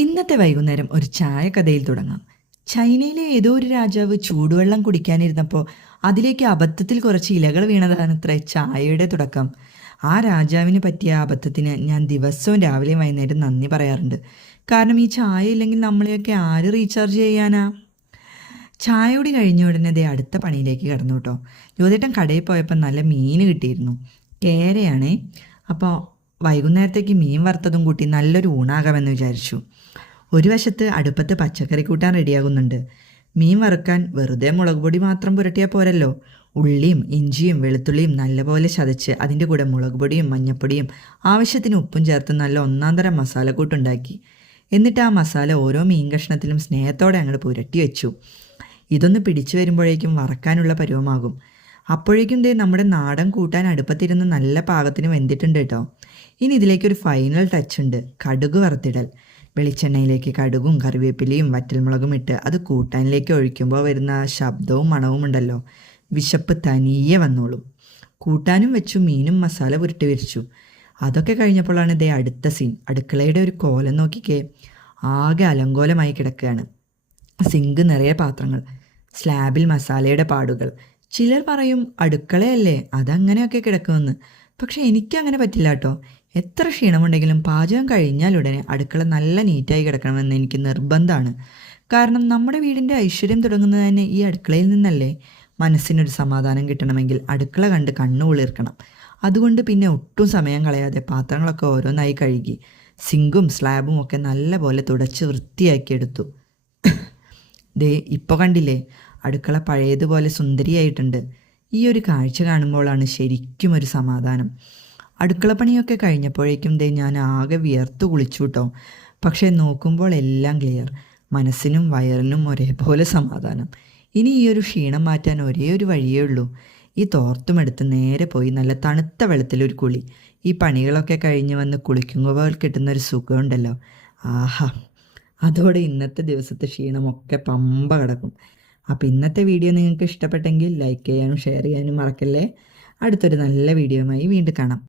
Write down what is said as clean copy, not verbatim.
ഇന്നത്തെ വൈകുന്നേരം ഒരു ചായ കഥയിൽ തുടങ്ങാം. ചൈനയിലെ ഏതോ ഒരു രാജാവ് ചൂടുവെള്ളം കുടിക്കാനിരുന്നപ്പോൾ അതിലേക്ക് അബദ്ധത്തിൽ കുറച്ച് ഇലകൾ വീണതാണത്രേ ചായയുടെ തുടക്കം. ആ രാജാവിന് പറ്റിയ അബദ്ധത്തിന് ഞാൻ ദിവസവും രാവിലെയും വൈകുന്നേരം നന്ദി പറയാറുണ്ട്. കാരണം ഈ ചായ ഇല്ലെങ്കിൽ നമ്മളെയൊക്കെ ആര് റീചാർജ് ചെയ്യാനാ? ചായയോടി കഴിഞ്ഞ ഉടനെ ദേ അടുത്ത പണിയിലേക്ക് കടന്നു കേട്ടോ. ജ്യോതിട്ടൻ കടയിൽ പോയപ്പോൾ നല്ല മീൻ കിട്ടിയിരുന്നു. കേരയാണേ. അപ്പോൾ വൈകുന്നേരത്തേക്ക് മീൻ വറുത്തതും കൂട്ടി നല്ലൊരു ഊണാകാമെന്ന് വിചാരിച്ചു. ഒരു വശത്ത് അടുപ്പത്ത് പച്ചക്കറി കൂട്ടാൻ റെഡിയാകുന്നുണ്ട്. മീൻ വറുക്കാൻ വെറുതെ മുളക് പൊടി മാത്രം പുരട്ടിയാൽ പോരല്ലോ. ഉള്ളിയും ഇഞ്ചിയും വെളുത്തുള്ളിയും നല്ലപോലെ ചതച്ച് അതിൻ്റെ കൂടെ മുളക് പൊടിയും മഞ്ഞൾപ്പൊടിയും ആവശ്യത്തിന് ഉപ്പും ചേർത്ത് നല്ല ഒന്നാം തരം മസാലക്കൂട്ടുണ്ടാക്കി. എന്നിട്ട് ആ മസാല ഓരോ മീൻ കഷ്ണത്തിലും സ്നേഹത്തോടെ അങ്ങോട്ട് പുരട്ടി വെച്ചു. ഇതൊന്ന് പിടിച്ചു വരുമ്പോഴേക്കും വറക്കാനുള്ള പരുവമാകും. അപ്പോഴേക്കും ദേ നമ്മുടെ നാടൻ കൂട്ടാൻ അടുപ്പത്തിരുന്ന് നല്ല പാകത്തിന് വെന്തിട്ടുണ്ട് കേട്ടോ. ഇനി ഇതിലേക്കൊരു ഫൈനൽ ടച്ച് ഉണ്ട്, കടുക് വറുത്തിടൽ. വെളിച്ചെണ്ണയിലേക്ക് കടുകും കറിവേപ്പിലയും വറ്റൽമുളകും ഇട്ട് അത് കൂട്ടാനിലേക്ക് ഒഴിക്കുമ്പോൾ വരുന്ന ശബ്ദവും മണവും ഉണ്ടല്ലോ, വിശപ്പ് തനിയെ വന്നോളും. കൂട്ടാനും വെച്ചു, മീനും മസാല പുരട്ടി വിരിച്ചു. അതൊക്കെ കഴിഞ്ഞപ്പോഴാണ് ഇതേ അടുത്ത സീൻ. അടുക്കളയുടെ ഒരു കോലം നോക്കിക്കേ, ആകെ അലങ്കോലമായി കിടക്കുകയാണ്. സിങ്ക് നിറയെ പാത്രങ്ങൾ, സ്ലാബിൽ മസാലയുടെ പാടുകൾ. ചിലർ പറയും അടുക്കളയല്ലേ അതങ്ങനെയൊക്കെ കിടക്കുമെന്ന്. പക്ഷെ എനിക്കങ്ങനെ പറ്റില്ല കേട്ടോ. എത്ര ക്ഷീണമുണ്ടെങ്കിലും പാചകം കഴിഞ്ഞാൽ ഉടനെ അടുക്കള നല്ല നീറ്റായി കിടക്കണമെന്ന് എനിക്ക് നിർബന്ധമാണ്. കാരണം നമ്മുടെ വീടിൻ്റെ ഐശ്വര്യം തുടങ്ങുന്നത് തന്നെ ഈ അടുക്കളയിൽ നിന്നല്ലേ. മനസ്സിനൊരു സമാധാനം കിട്ടണമെങ്കിൽ അടുക്കള കണ്ട് കണ്ണു കുളിർക്കണം. അതുകൊണ്ട് പിന്നെ ഒട്ടും സമയം കളയാതെ പാത്രങ്ങളൊക്കെ ഓരോന്നായി കഴുകി സിങ്കും സ്ലാബും ഒക്കെ നല്ല പോലെ തുടച്ച് വൃത്തിയാക്കിയെടുത്തു. ദേ ഇപ്പോൾ കണ്ടില്ലേ, അടുക്കള പഴയതുപോലെ സുന്ദരിയായിട്ടുണ്ട്. ഈ ഒരു കാഴ്ച കാണുമ്പോഴാണ് ശരിക്കും ഒരു സമാധാനം. അടുക്കളപ്പണിയൊക്കെ കഴിഞ്ഞപ്പോഴേക്കും ദേ ഞാൻ ആകെ വിയർത്തു കുളിച്ചു കേട്ടോ. പക്ഷേ നോക്കുമ്പോൾ എല്ലാം ക്ലിയർ. മനസ്സിനും വയറിനും ഒരേപോലെ സമാധാനം. ഇനി ഈ ഒരു ക്ഷീണം മാറ്റാൻ ഒരേ ഒരു വഴിയേ ഉള്ളൂ. ഈ തോർത്തുമെടുത്ത് നേരെ പോയി നല്ല തണുത്ത വെള്ളത്തിലൊരു കുളി. ഈ പണികളൊക്കെ കഴിഞ്ഞ് വന്ന് കുളിക്കുമ്പോൾ കിട്ടുന്നൊരു സുഖമുണ്ടല്ലോ, ആഹാ. അതോടെ ഇന്നത്തെ ദിവസത്തെ ക്ഷീണമൊക്കെ പമ്പ കിടക്കും. അപ്പോൾ ഇന്നത്തെ വീഡിയോ നിങ്ങൾക്ക് ഇഷ്ടപ്പെട്ടെങ്കിൽ ലൈക്ക് ചെയ്യാനും ഷെയർ ചെയ്യാനും മറക്കല്ലേ. അടുത്തൊരു നല്ല വീഡിയോയുമായി വീണ്ടും കാണാം.